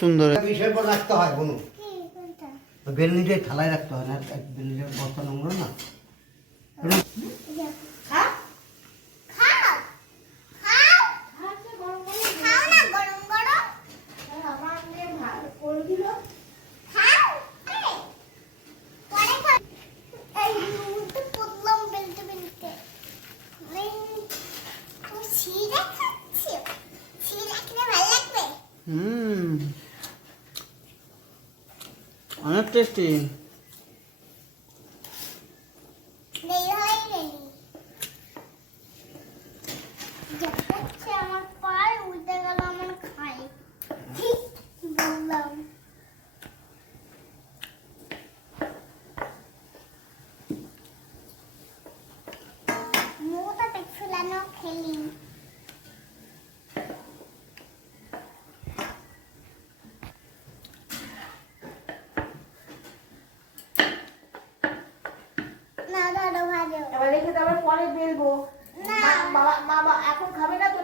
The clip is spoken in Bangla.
সুন্দর। বিষয়ের পর রাখতে হয় বনু, বেলনিটাই থালায় রাখতে হয় না, বেলনিটার বস্তা নোংরা না। অনেক টেস্টি। আমার পায়ে উল্টে গেল, আমার খাই বললাম। মুখটা পেছলানো খেলি। না দাদা ভালো। এবার রেখে দেওয়ার পরে বেলবো। না বাবা, মা এখন খাবে না তো।